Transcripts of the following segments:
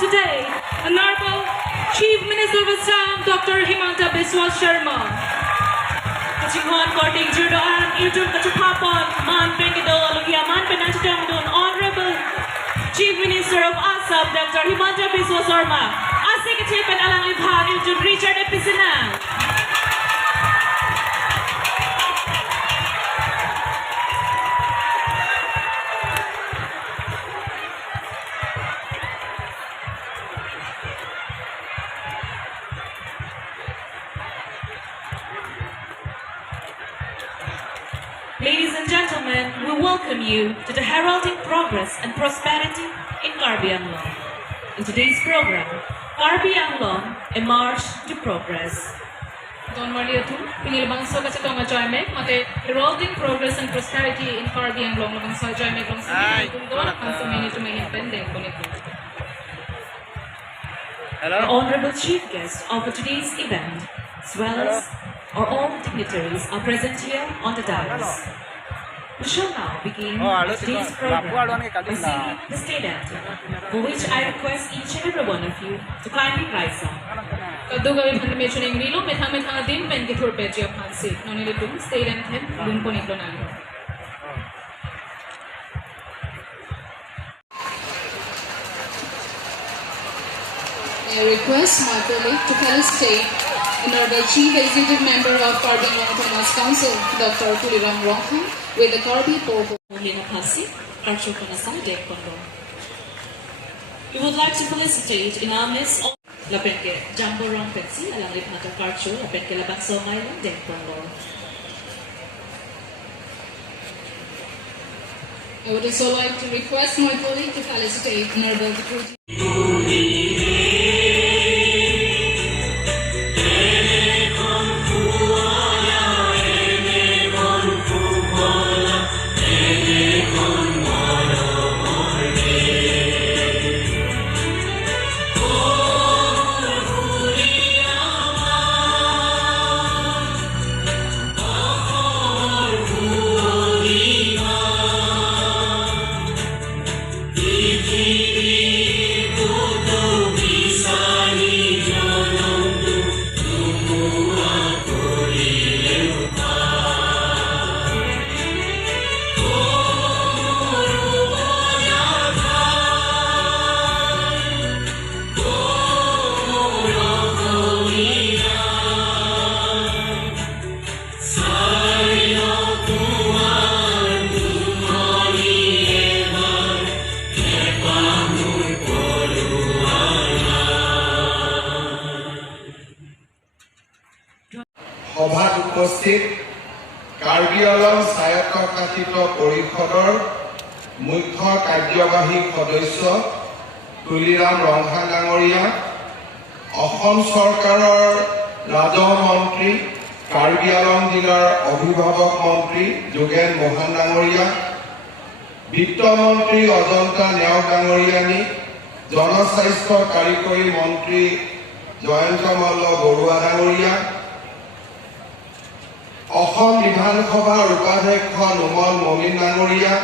Today, Honorable Chief Minister of Assam Dr Himanta Biswa sharma. Kachinghuan korting judoan YouTube kachupapon man pengido alugia man penachitang don Honorable Chief Minister of Assam Dr Himanta Biswa sharma. Asik kecipen alang libhan iljun Richard Episina. Ladies and gentlemen, we welcome you to the heralding progress and prosperity in Karbi Anglong. In today's program, Karbi Anglong, a march to progress. Don Marliatu, pinilabang so kasi itong Joymek, mate heralding progress and prosperity in Karbi Anglong, labang sa Joymek lang sa mga kung doon, ang sa minute may impending kung ito. Our honorable chief guest of today's event, as well as all dignitaries are present here on the dais. We shall now begin today's program by singing the state anthem, for which I request each and every one of you to kindly rise up. Kaduga ipang medyo ng rilo, may tanga din men kitur peji of Hansi. No nilitong state anthem, dun po nito na. I request my colleague to felicitate Honorable Chief Executive Member of Karbi Anglong Council, Dr. Taralangso, with the Karbi Popo. We would like to felicitate in our midst all Lapenke Jambo Rong Petsi, alang Lipnata Karcho, Lapenke Labanso Mailang Dengpondo. I would also like to request my colleague to felicitate Honorable Diphu. সভাত উপস্থিত কাৰ্বি আংলং স্বায়ত্তশাসিত পৰিষদৰ মুখ্য কাৰ্যবাহী সদস্য তুলিৰাম ৰংঘা ডাঙৰীয়া, অসম চৰকাৰৰ ৰাজহ মন্ত্ৰী, কাৰ্বি আংলং জিলাৰ অভিভাৱক মন্ত্ৰী যোগেন মহান ডাঙৰীয়া, বিত্তমন্ত্ৰী অজন্তা নেওগ ডাঙৰীয়ানী, জনস্বাস্থ্য কাৰিকৰী মন্ত্ৰী জয়ন্ত মল্ল বৰুৱা ডাঙৰীয়া, অসম বিধানসভাৰ উপাধ্যক্ষ নোমল মমিন ডাঙৰীয়া,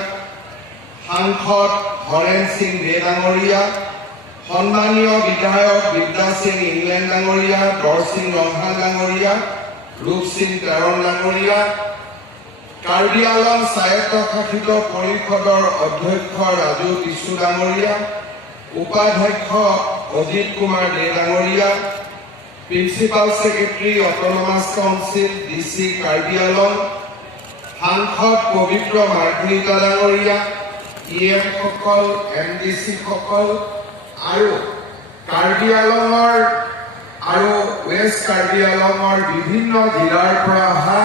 সাংসদ হৰেণ সিং দে ডাঙৰীয়া, সন্মানীয় বিধায়ক বিদ্যা সিং ইংলেণ্ড ডাঙৰীয়া, দৰ সিং ৰংহাল ডাঙৰীয়া, ৰূপ সিং তেৰণ ডাঙৰীয়া, কাৰ্বি আলং স্বায়ত্তশাসিত পৰিষদৰ অধ্যক্ষ ৰাজু বিশু ডাঙৰীয়া, উপাধ্যক্ষ অজিত কুমাৰ দে ডাঙৰীয়া, principal secretary autonomous council DC Karbi আলং, সাংসদ পবিত্ৰ মাৰ্ঘৰিটা ডাঙৰীয়া, EM সকল, MDC সকল আৰু কাৰ্বি আলঙৰ আৰু ৱেষ্ট কাৰ্বি আলঙৰ বিভিন্ন জিলাৰ পৰা অহা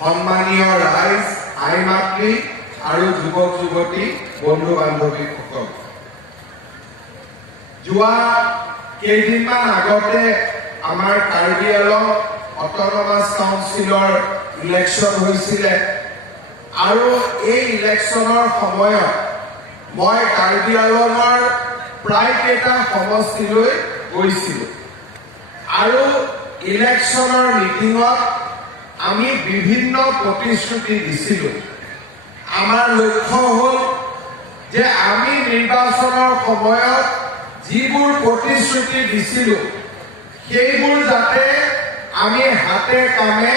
সন্মানীয় ৰাইজ, আই মাতৃ আৰু যুৱক যুৱতী, বন্ধু বান্ধৱীসকল, যোৱা কেইদিনমান আগতে আমাৰ কাৰ্বি আলং অট'নমাছ কাউন্সিলৰ ইলেকশ্যন হৈছিলে আৰু এই ইলেকশ্যনৰ সময়ত মই কাৰ্বি আলঙৰ প্ৰায় কেইটা সমষ্টিলৈ গৈছিলোঁ আৰু ইলেকশ্যনৰ মিটিঙত আমি বিভিন্ন প্ৰতিশ্ৰুতি দিছিলোঁ। আমাৰ লক্ষ্য হ'ল যে আমি নিৰ্বাচনৰ সময়ত যিবোৰ প্ৰতিশ্ৰুতি দিছিলোঁ সেইবোৰ যাতে আমি হাতে কামে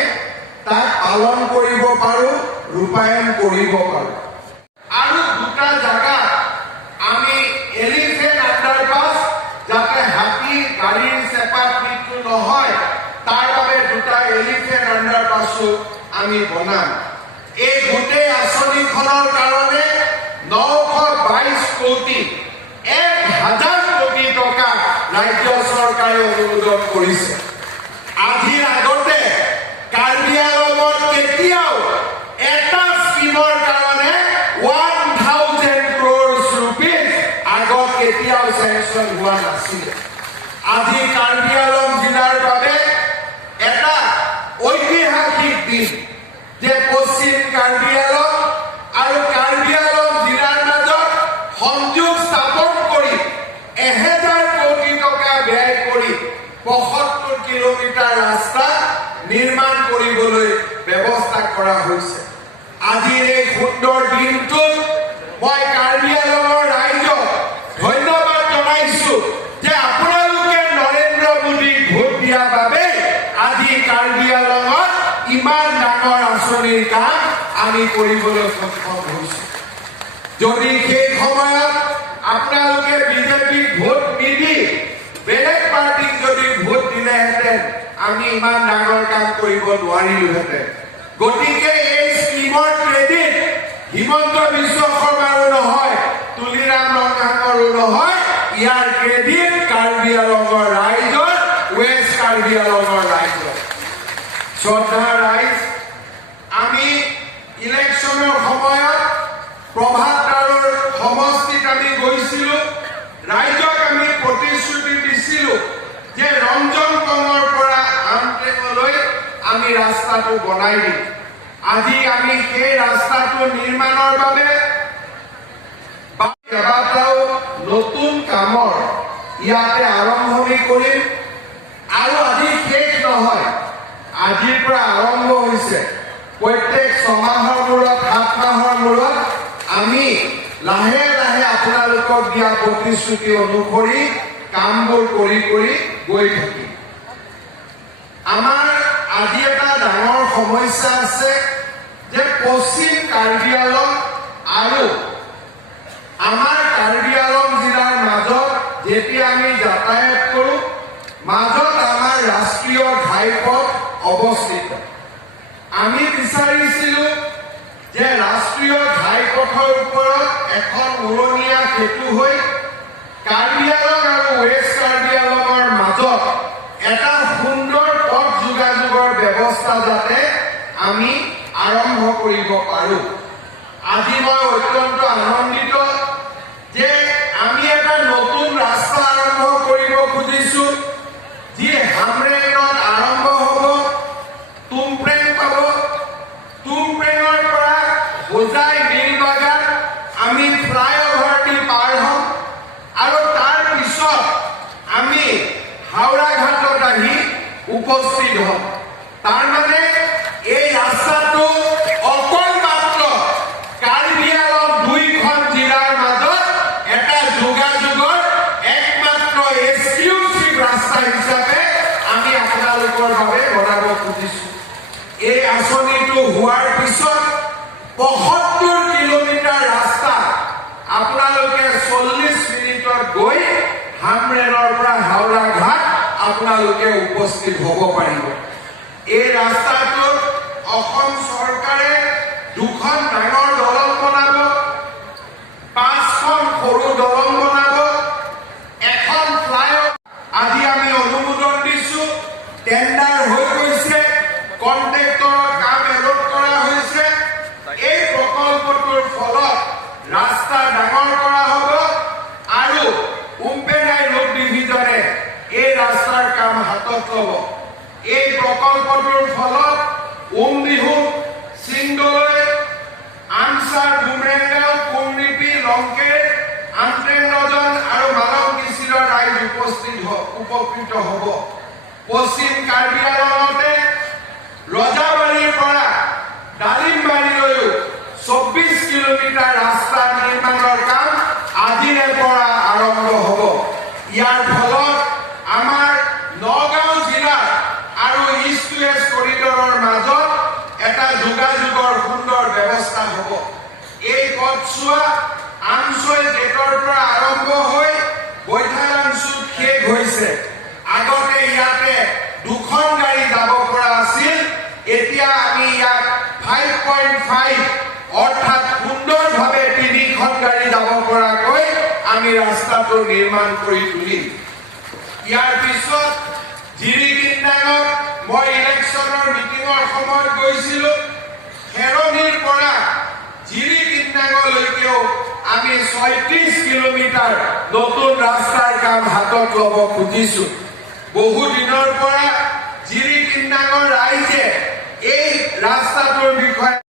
তাক পালন কৰিব পাৰোঁ, ৰূপায়ণ কৰিব পাৰোঁ। আৰু দুটা জাগাত আমি এলিফেণ্ট আণ্ডাৰপাছ যাতে হাতী গাড়ীৰ চেপাত মৃত্যু নহয় তাৰ বাবে দুটা এলিফেণ্ট আণ্ডাৰপাছো আমি বনাম। এই গোটেই আঁচনিখনৰ কাৰণে 922 কোটি 1000 কোটি টকা ৰাজ্য চৰকাৰে অনুমোদন কৰিছে। আজিৰ আগতে কাৰ্বি আলঙত কেতিয়াও এটা স্কিমৰ কাৰণে 1000 crores rupees আগত কেতিয়াও চেংচন হোৱা নাছিলে। আজি কাৰ্বি আলং জিলাৰ বাবে এটা ঐতিহাসিক দিন যে পশ্চিম কাৰ্বি আলং আৰু কাৰ্বি আলং জিলাৰ মাজত সংযোগ স্থাপন কৰি 1000 কোটি টকা ব্যয় কৰি 75 কিলোমিটাৰ ৰাস্তা নিৰ্মাণ কৰিবলৈ ব্যৱস্থা কৰা হৈছে। আজিৰ এই সুন্দৰ দিনটোত মই কাৰ্বি আলঙৰ ৰাইজক ধন্যবাদ জনাইছোঁ যে আপোনালোকে নৰেন্দ্ৰ মোদীক ভোট দিয়াৰ বাবে আজি কাৰ্বি আলঙত ইমান ডাঙৰ আঁচনিৰ কাম আমি কৰিবলৈ সক্ষম হৈছোঁ। যদি সেই সময়ত আপোনালোকে বিজেপিক ভোট নিদি বেলেগ পাৰ্টিক যদি ভোট দিলেহেঁতেন আমি ইমান ডাঙৰ কাম কৰিব নোৱাৰিলোহেঁতেন। গতিকে এই স্কিমৰ ক্ৰেডিট হিমন্ত বিশ্ব শৰ্মাৰো নহয়, তুলিৰাম ৰংহাঙৰো নহয়, ইয়াৰ ক্ৰেডিট কাৰ্বি আলঙৰ ৰাইজৰ, ৱেষ্ট কাৰ্বি আলঙৰ ৰাইজৰ। শ্ৰদ্ধা ৰাইজ, আমি ইলেকশ্যনৰ সময়ত প্ৰভাতদাৰৰ সমষ্টিত আমি গৈছিলোঁ, ৰাইজক আমি প্ৰতিশ্ৰুতি দিছিলোঁ যে ৰঞ্জন কমৰ পৰা আমটেঙলৈ আমি ৰাস্তাটো বনাই দিম। আজি আমি সেই ৰাস্তাটো নিৰ্মাণৰ বাবে কেইবাটাও নতুন কামৰ ইয়াতে আৰম্ভণি কৰিম আৰু আজি শেষ নহয়, আজিৰ পৰা আৰম্ভ হৈছে। প্ৰত্যেক 6 মাহৰ মূৰত, 7 মাহৰ মূৰত আমি লাহে লাহে আপোনালোকক দিয়া প্ৰতিশ্ৰুতি অনুসৰি কামবোৰ কৰি কৰি গৈ থাকিম। আমাৰ আজি এটা ডাঙৰ সমস্যা আছে যে পশ্চিম কাৰ্বি আলং আৰু আমাৰ কাৰ্বি আলং জিলাৰ মাজত যেতিয়া আমি যাতায়াত কৰোঁ, মাজত আমাৰ ৰাষ্ট্ৰীয় ঘাইপথ অৱস্থিত। আমি বিচাৰিছিলোঁ যে ৰাষ্ট্ৰীয় ঘাইপথৰ ওপৰত এখন উৰণীয়া সেতু হৈ কাৰ্বি আলং আৰু ৱেষ্ট কাৰ্বি আলঙৰ মাজত এটা সুন্দৰ পথ যোগাযোগৰ ব্যৱস্থা যাতে আমি আৰম্ভ কৰিব পাৰোঁ। আজি মই অত্যন্ত আনন্দিত যে আমি এটা নতুন ৰাস্তা আৰম্ভ কৰিব খুজিছোঁ, যি হামৰেঙত আৰম্ভ হ'ব, তুমপ্ৰেং পাব, তুমপ্ৰেঙৰ পৰা হোজাই মিলবাগান আমি ফ্লাইঅভাৰ দি পাৰ হ'ম আৰু তাৰ পিছত আমি হাওৰা ঘাটত আহি উপস্থিত হ'ম। তাৰমানে এই হামৰেনৰ পৰা হাওৰা ঘাট আপোনালোকে উপস্থিত হ'ব পাৰিব। এই ৰাস্তাটোত অসম চৰকাৰে 2খন ডাঙৰ দলং বনাব, 5খন সৰু দলং বনাব, এখন ফ্লাইঅভাৰ আজি আমি অনুমোদন দিছো, টেণ্ডাৰ হৈ গৈছে, কন্ট্ৰেক্টৰৰ কাম এৰোট কৰা হৈছে। এই প্ৰকল্পটোৰ ফলত ৰাস্তা ডাঙৰ কৰা হ'ব আৰু উম্পেনাই ৰোড ডিভিজনে এই ৰাস্তাৰ কাম হাতত ল'ব। এই প্ৰকল্পটোৰ ফলত উমদিহু, সিংদলৈ, আনসাৰ, বুমৰেংগাঁও, কুমৰিপি, লংকেৰ, আন্ত্ৰেংৰজন আৰু মানৱ কিচিৰৰ ৰাইজ উপকৃত হ'ব। পশ্চিম কাৰ্বি আংলঙতে ৰজাবাৰীৰ পৰা ডালিমবাৰীলৈও 24 কিলোমিটাৰ ৰাস্তা নিৰ্মাণৰ কাম আজিৰে পৰা আৰম্ভ হ'ব। ইয়াৰ ফলত আমাৰ নগাঁও জিলা আৰু ইষ্ট ৱেষ্ট কৰিডৰৰ মাজত এটা যোগাযোগৰ সুন্দৰ ব্যৱস্থা হ'ব। এই পথছোৱা আমছৈ গেটৰ পৰা আৰম্ভ হৈ বৈঠালাংছুত শেষ হৈছে। আগতে ইয়াতে 2খন গাড়ী যাব পৰা আছিল, এতিয়া আমি ইয়াত 5.5 অৰ্থাৎ সুন্দৰভাৱে 3খন গাড়ী যাব পৰাকৈ আমি ৰাস্তাটো নিৰ্মাণ কৰি তুলিম। ইয়াৰ পিছত জিৰিকিন্দাঙত মই ইলেকশ্যনৰ মিটিঙৰ সময়ত গৈছিলো, খেৰণিৰ পৰা জিৰিকিন্দাঙলৈকেও আমি 36 কিলোমিটাৰ নতুন ৰাস্তাৰ কাম হাতত ল'ব খুজিছো। বহু দিনৰ পৰা জিৰিকিন্দাঙৰ ৰাইজে এই ৰাস্তাটোৰ বিষয়ে